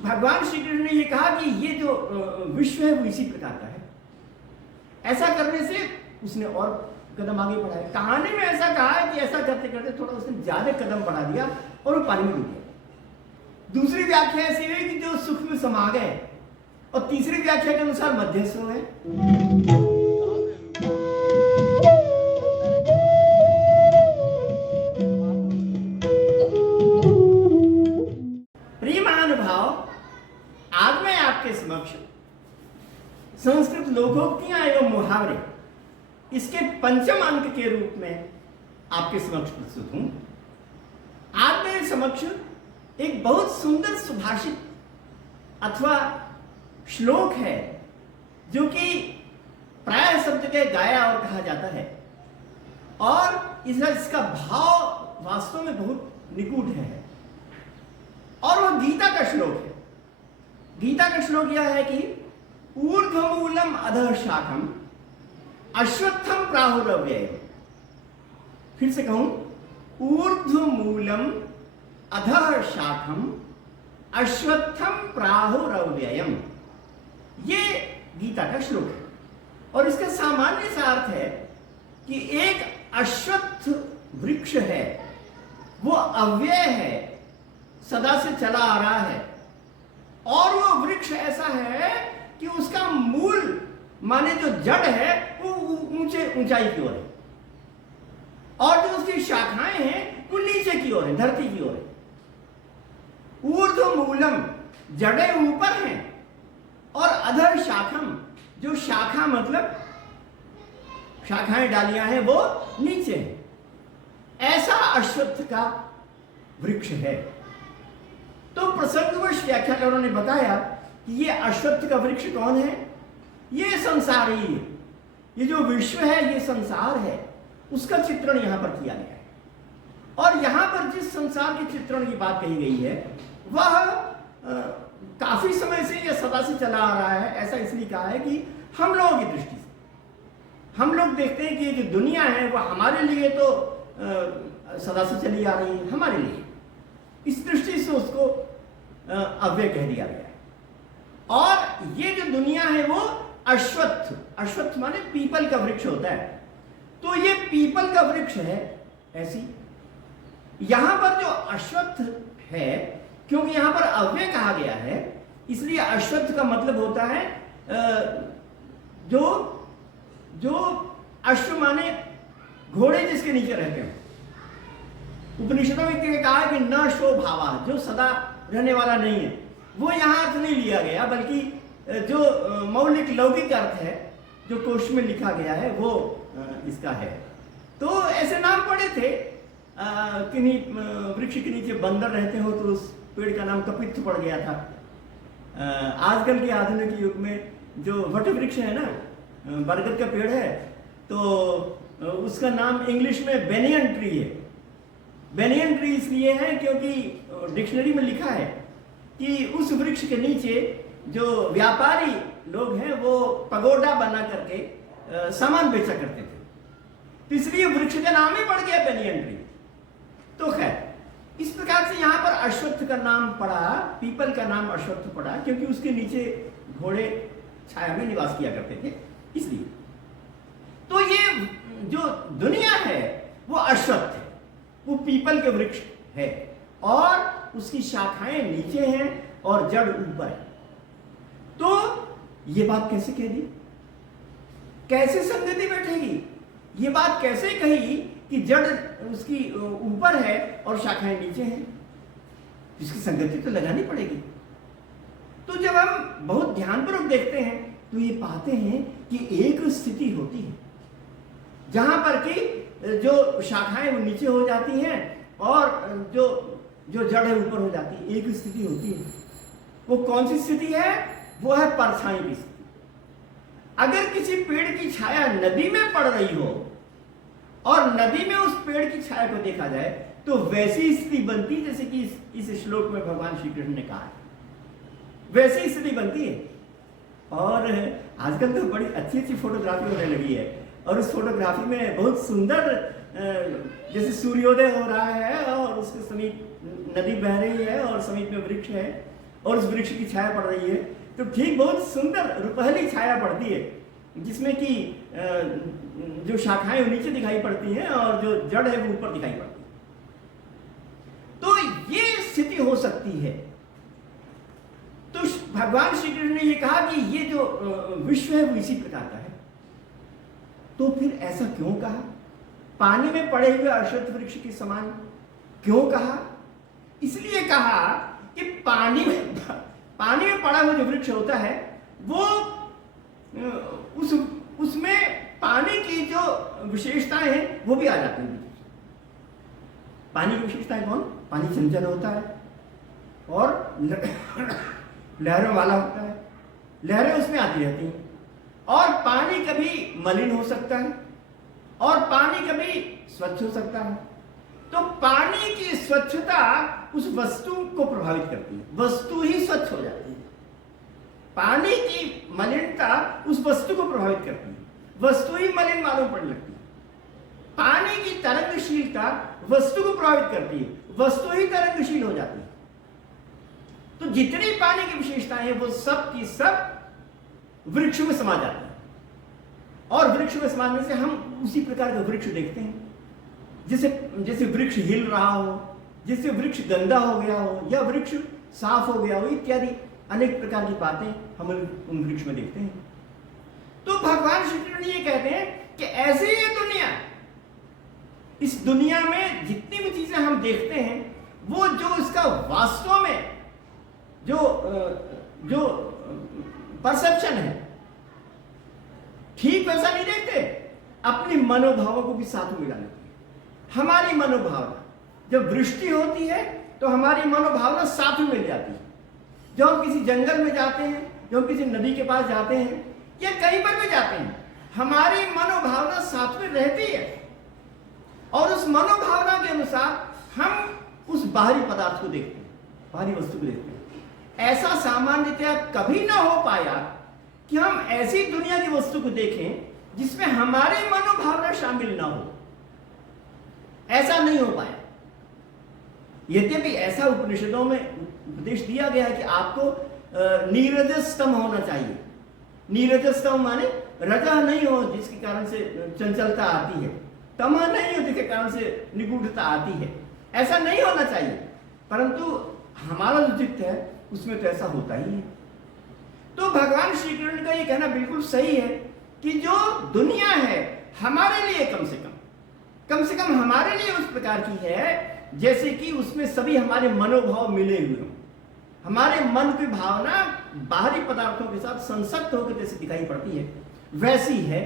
भगवान श्री कृष्ण ने ये कहा कि ये जो विश्व है वो इसी प्रकार का है। ऐसा करने से उसने और कदम आगे बढ़ाया। कहानी में ऐसा कहा है कि ऐसा करते करते थोड़ा उसने ज्यादा कदम बढ़ा दिया और वो पानी में डूब गया। दूसरी व्याख्या ऐसी है कि जो सुख में समा गए, और तीसरी व्याख्या के अनुसार मध्यस्थ है। प्रिय महानुभाव, आज मैं आपके समक्ष संस्कृत लोकोक्तियां एवं मुहावरे इसके पंचम अंक के रूप में आपके समक्ष प्रस्तुत हूं। आज मेरे समक्ष एक बहुत सुंदर सुभाषित अथवा श्लोक है जो कि प्राय शब्द के गाया और कहा जाता है, और इसका भाव वास्तव में बहुत निगूढ़ है, और वह गीता का श्लोक है। गीता का श्लोक यह है कि ऊर्ध्वमूलम अधः शाखम अश्वत्थम प्राहुरव्ययम्। फिर से कहूं, ऊर्ध्वमूलम अधः शाखम अश्वत्थम प्राहुरव्ययम्। ये गीता का श्लोक है, और इसका सामान्य सा अर्थ है कि एक अश्वत्थ वृक्ष है, वो अव्यय है, सदा से चला आ रहा है, और वो वृक्ष ऐसा है कि उसका मूल माने जो जड़ है वो ऊंचाई की ओर है, और जो उसकी शाखाएं हैं वो नीचे की ओर है, धरती की ओर है। ऊर्ध्व मूलम, जड़ें ऊपर हैं, और अधर शाखम, जो शाखा मतलब शाखाएं डालियां हैं वो नीचे है। ऐसा अश्वत्थ का वृक्ष है। तो प्रसंगवश व्याख्याकारों ने बताया कि ये अश्वत्थ का वृक्ष कौन है? ये संसार ही है। ये जो विश्व है, ये संसार है, उसका चित्रण यहां पर किया गया है। और यहां पर जिस संसार के चित्रण की बात कही गई है वह काफी समय से या सदा से चला आ रहा है। ऐसा इसलिए कहा है कि हम लोगों की दृष्टि से हम लोग देखते हैं कि ये जो दुनिया है वह हमारे लिए तो सदा से चली आ रही है, हमारे लिए इस दृष्टि से उसको अव्यय कह दिया गया है। और ये जो दुनिया है वो अश्वत्थ, अश्वत्थ माने पीपल का वृक्ष होता है, तो ये पीपल का वृक्ष है। ऐसी यहां पर जो अश्वत्थ है, क्योंकि यहां पर अव्यय कहा गया है, इसलिए अश्वत्थ का मतलब होता है जो अश्व माने घोड़े जिसके नीचे रहते हैं। उपनिषदों में कहा है कि न शो भावा, जो सदा रहने वाला नहीं है, वो यहां अर्थ नहीं लिया गया, बल्कि जो मौलिक लौकिक अर्थ है जो कोश में लिखा गया है वो इसका है। तो ऐसे नाम पड़े थे, किन्हीं वृक्ष के नीचे बंदर रहते हो तो उस पेड़ का नाम कपित्थ पड़ गया था। आजकल के आधुनिक युग में जो वट वृक्ष है ना, बरगद का पेड़ है, तो उसका नाम इंग्लिश में बेनियन ट्री है। बेनियन ट्री इसलिए है क्योंकि डिक्शनरी में लिखा है कि उस वृक्ष के नीचे जो व्यापारी लोग हैं वो पगोडा बना करके सामान बेचा करते थे, तो इसलिए वृक्ष का नाम ही पड़ गया बेनियन ट्री। तो खैर, इस प्रकार से यहाँ पर अश्वत्थ का नाम पड़ा, पीपल का नाम अश्वत्थ पड़ा, क्योंकि उसके नीचे घोड़े छाया में निवास किया करते थे, इसलिए। तो ये जो दुनिया है वो अश्वत्थ है, वो पीपल के वृक्ष है, और उसकी शाखाएं नीचे हैं और जड़ ऊपर है। तो ये बात कैसे कह दी, कैसे संगति बैठेगी? ये बात कैसे कही कि जड़ उसकी ऊपर है और शाखाएं नीचे हैं? इसकी संगति तो लगानी पड़ेगी। तो जब हम बहुत ध्यानपूर्वक देखते हैं तो ये पाते हैं कि एक स्थिति होती है जहां पर कि जो शाखाएं वो नीचे हो जाती हैं और जो जड़ है ऊपर हो जाती है। एक स्थिति होती है। वो कौन सी स्थिति है? वो है परछाई की स्थिति। अगर किसी पेड़ की छाया नदी में पड़ रही हो और नदी में उस पेड़ की छाया को देखा जाए तो वैसी स्थिति बनती जैसे कि इस श्लोक में भगवान श्री कृष्ण ने कहा है, वैसी स्थिति बनती है। और आजकल तो बड़ी अच्छी अच्छी फोटोग्राफी होने लगी है, और उस फोटोग्राफी में बहुत सुंदर जैसे सूर्योदय हो रहा है और उसके समीप नदी बह रही है और समीप में वृक्ष है, और उस वृक्ष की छाया पड़ रही है, तो ठीक बहुत सुंदर रुपहली छाया पड़ती है, जिसमें कि जो शाखाएं नीचे दिखाई पड़ती हैं और जो जड़ है वो ऊपर दिखाई पड़ती है। तो ये स्थिति हो सकती है। तो भगवान श्री कृष्ण ने ये कहा कि ये जो विश्व है वो इसी प्रकार का है। तो फिर ऐसा क्यों कहा? पानी में पड़े हुए अश्वत्थ वृक्ष के समान क्यों कहा? इसलिए कहा कि पानी में पड़ा हुआ जो वृक्ष होता है वो उसमें पानी की जो विशेषताएं हैं वो भी आ जाती हैं। पानी की विशेषताएं कौन? पानी चंचल होता है और लहरों वाला होता है, लहरें उसमें आती रहती हैं, और पानी कभी मलिन हो सकता है और पानी कभी स्वच्छ हो सकता है। तो पानी की स्वच्छता उस वस्तु को प्रभावित करती है, वस्तु ही स्वच्छ हो जाती है। पानी की मलिनता उस वस्तु को प्रभावित करती है, वस्तु ही मलिन मालूम पड़ने लगती है। पानी की तरंगशीलता वस्तु को प्रभावित करती है, वस्तु ही तरंगशील हो जाती है। तो जितनी पानी की विशेषताएं हैं वो सब की सब वृक्ष में समा जाती है, और वृक्ष में समाने से हम उसी प्रकार का वृक्ष देखते हैं। जैसे वृक्ष हिल रहा हो, जैसे वृक्ष गंदा हो गया हो या वृक्ष साफ हो गया हो, इत्यादि अनेक प्रकार की बातें हम उन वृक्ष में देखते हैं। तो भगवान श्री कृष्ण ये कहते हैं कि ऐसे ही दुनिया, इस दुनिया में जितनी भी चीजें हम देखते हैं वो जो इसका वास्तव में जो परसेप्शन है, ठीक वैसा नहीं देखते, अपनी मनोभावों को भी साथ में मिला लेते हैं। हमारी मनोभावना जब वृष्टि होती है तो हमारी मनोभावना साथ में मिल जाती है। जब हम किसी जंगल में जाते हैं, जब हम किसी नदी के पास जाते हैं या कहीं पर भी जाते हैं, हमारी मनोभावना साथ में रहती है, और उस मनोभावना के अनुसार हम उस बाहरी पदार्थ को देखते हैं, बाहरी वस्तु को देखते हैं। ऐसा सामान्यतया कभी ना हो पाया कि हम ऐसी दुनिया की वस्तु को देखें जिसमें हमारी मनोभावना शामिल ना हो। ऐसा नहीं हो पाया। यद्यपि ऐसा उपनिषदों में उपदेश दिया गया है कि आपको नीरजस्तम होना चाहिए। नीरजस्तम माने रजा नहीं हो जिसके कारण से चंचलता आती है, तमह नहीं हो जिसके कारण से निगूढ़ता आती है, ऐसा नहीं होना चाहिए। परंतु हमारा जो चित्त है उसमें तो ऐसा होता ही है। तो भगवान श्री कृष्ण का ये कहना बिल्कुल सही है कि जो दुनिया है हमारे लिए कम से कम हमारे लिए उस प्रकार की है जैसे कि उसमें सभी हमारे मनोभाव मिले हुए हों। हमारे मन की भावना बाहरी पदार्थों के साथ संसक्त होकर जैसे दिखाई पड़ती है वैसी है।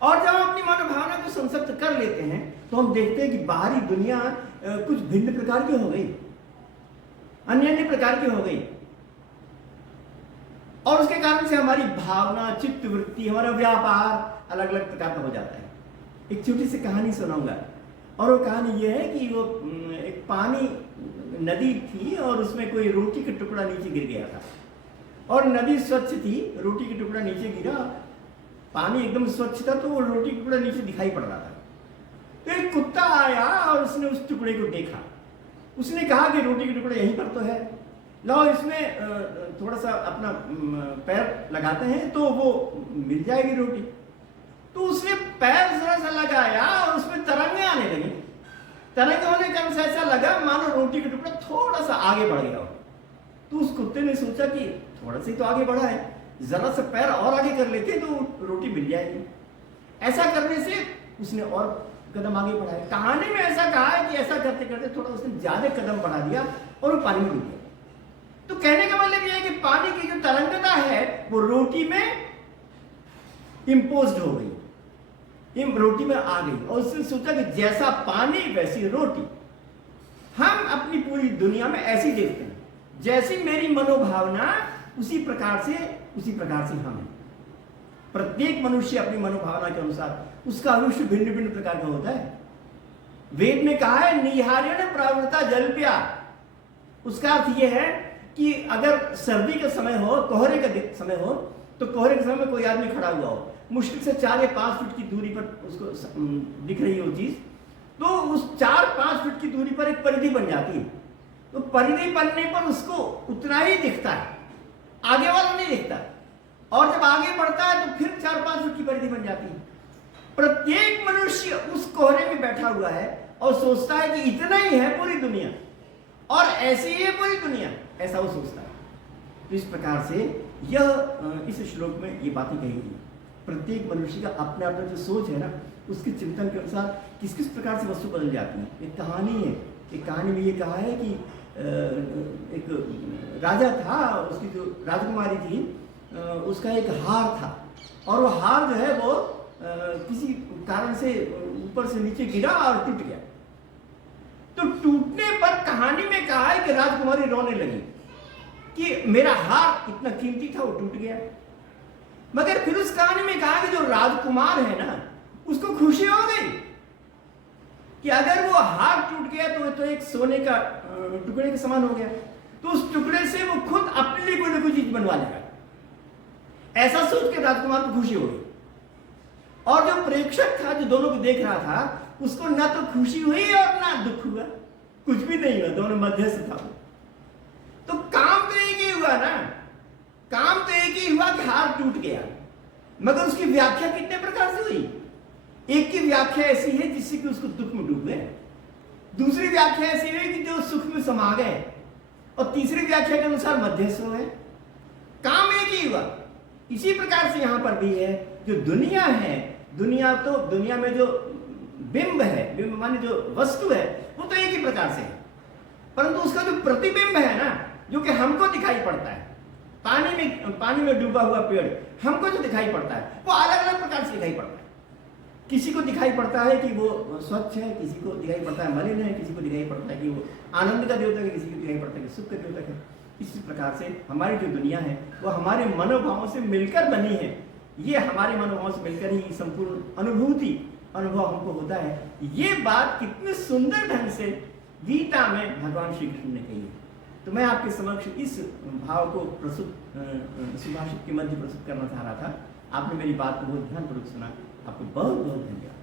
और जब हम अपनी मनोभावना को संसक्त कर लेते हैं तो हम देखते हैं कि बाहरी दुनिया कुछ भिन्न प्रकार की हो गई, अन्य प्रकार की हो गई, और उसके कारण से हमारी भावना, चित्त वृत्ति, हमारा व्यापार अलग अलग प्रकार का हो जाता है। एक छोटी सी कहानी सुनाऊंगा, और वो कहानी ये है कि वो एक पानी नदी थी और उसमें कोई रोटी का टुकड़ा नीचे गिर गया था, और नदी स्वच्छ थी, रोटी का टुकड़ा नीचे गिरा, पानी एकदम स्वच्छ था तो वो रोटी का टुकड़ा नीचे दिखाई पड़ रहा था। तो एक कुत्ता आया और उसने उस टुकड़े को देखा। उसने कहा कि रोटी का टुकड़ा यहीं पर तो है, लाओ इसमें थोड़ा सा अपना पैर लगाते हैं तो वो मिल जाएगी रोटी। तो उसने पैर जरा सा लगाया और उसमें तरंगे आने लगी। तरंगे होने के कारण से ऐसा लगा मानो रोटी का टुकड़ा थोड़ा सा आगे बढ़ गया हो। तो उस कुत्ते ने सोचा कि थोड़ा सा तो आगे बढ़ा है, जरा सा पैर और आगे कर लेते तो रोटी मिल जाएगी। ऐसा करने से उसने और कदम आगे बढ़ाया। कहानी में ऐसा कहा है कि ऐसा करते करते थोड़ा उसने ज्यादा कदम बढ़ा दिया और वो पानी में डूब गया। तो कहने का मतलब यह है कि पानी की जो तरंगता है वो रोटी में इंपोज्ड हो गई, रोटी में आ गई, और उसने सोचा कि जैसा पानी वैसी रोटी। हम अपनी पूरी दुनिया में ऐसी देखते हैं, जैसी मेरी मनोभावना उसी प्रकार से हम हैं। प्रत्येक मनुष्य अपनी मनोभावना के अनुसार उसका विश्व भिन्न भिन्न प्रकार का होता है। वेद में कहा है निहारेण प्रवृत्ता जल्प्या। उसका अर्थ यह है कि अगर सर्दी का समय हो, कोहरे का समय हो, तो कोहरे के समय में कोई आदमी खड़ा हुआ हो, मुश्किल से 4 या 5 फुट की दूरी पर उसको दिख रही हो चीज, तो उस 4-5 फुट की दूरी पर एक परिधि बन जाती है। तो परिधि बनने पर उसको उतना ही दिखता है, आगे वाला नहीं दिखता। और जब आगे बढ़ता है तो फिर 4-5 फुट की परिधि बन जाती है। प्रत्येक मनुष्य उस कोहरे में बैठा हुआ है और सोचता है कि इतना ही है पूरी दुनिया और ऐसी ही है पूरी दुनिया, ऐसा वो सोचता है। तो इस प्रकार से यह इस श्लोक में ये बातें कही गई। प्रत्येक मनुष्य का अपने अपना जो सोच है ना, उसके चिंतन के अनुसार किस किस प्रकार से वस्तु बदल जाती है। एक कहानी है, एक कहानी में ये कहा है कि एक राजा था, उसकी जो राजकुमारी थी, उसका एक हार था और वो हार जो है वो किसी कारण से ऊपर से नीचे गिरा और टूट गया। तो टूटने पर कहानी में कहा है कि राजकुमारी रोने लगी कि मेरा हार इतना कीमती था, वो टूट गया। मगर फिर उस कहानी में कहा कि जो राजकुमार है ना, उसको खुशी हो गई कि अगर वो हार टूट गया तो एक सोने का टुकड़े के समान हो गया, तो उस टुकड़े से वो खुद अपने लिए कोई ना कोई चीज बनवा लेगा। ऐसा सोच के राजकुमार को खुशी हो गई। और जो प्रेक्षक था, जो दोनों को देख रहा था, उसको ना तो खुशी हुई और ना दुख हुआ, कुछ भी नहीं हुआ, दोनों मध्यस्थ था। तो काम तो एक ही हुआ ना, काम तो एक ही हुआ कि हार टूट गया, मगर उसकी व्याख्या कितने प्रकार से हुई। एक की व्याख्या ऐसी है जिससे कि उसको दुख में डूब गए, दूसरी व्याख्या ऐसी है कि जो सुख में समा गए, और तीसरी व्याख्या के अनुसार मध्यस्थ हो गए। काम एक ही हुआ। इसी प्रकार से यहां पर भी है, जो दुनिया है, दुनिया में जो बिंब है, बिंब माने जो वस्तु है, वो तो एक ही प्रकार से है, परंतु उसका जो प्रतिबिंब है ना, जो कि हमको दिखाई पड़ता है, पानी में डूबा हुआ पेड़ हमको जो दिखाई पड़ता है, वो अलग अलग प्रकार से दिखाई पड़ता है। किसी को दिखाई पड़ता है कि वो स्वच्छ है, किसी को दिखाई पड़ता है मलिन है, किसी को दिखाई पड़ता है कि वो आनंद का द्योतक है, किसी को दिखाई पड़ता है कि सुख का द्योतक है। इसी प्रकार से हमारी जो दुनिया है वो हमारे मनोभावों से मिलकर बनी है। ये हमारे मनोभावों से मिलकर ही संपूर्ण अनुभव हमको होता है। ये बात कितने सुंदर ढंग से गीता में भगवान श्री कृष्ण ने कही है। तो मैं आपके समक्ष इस भाव को सुभाषित के मध्य प्रस्तुत करना चाह रहा था। आपने मेरी बात को बहुत ध्यानपूर्वक सुना। आपको बहुत बहुत धन्यवाद।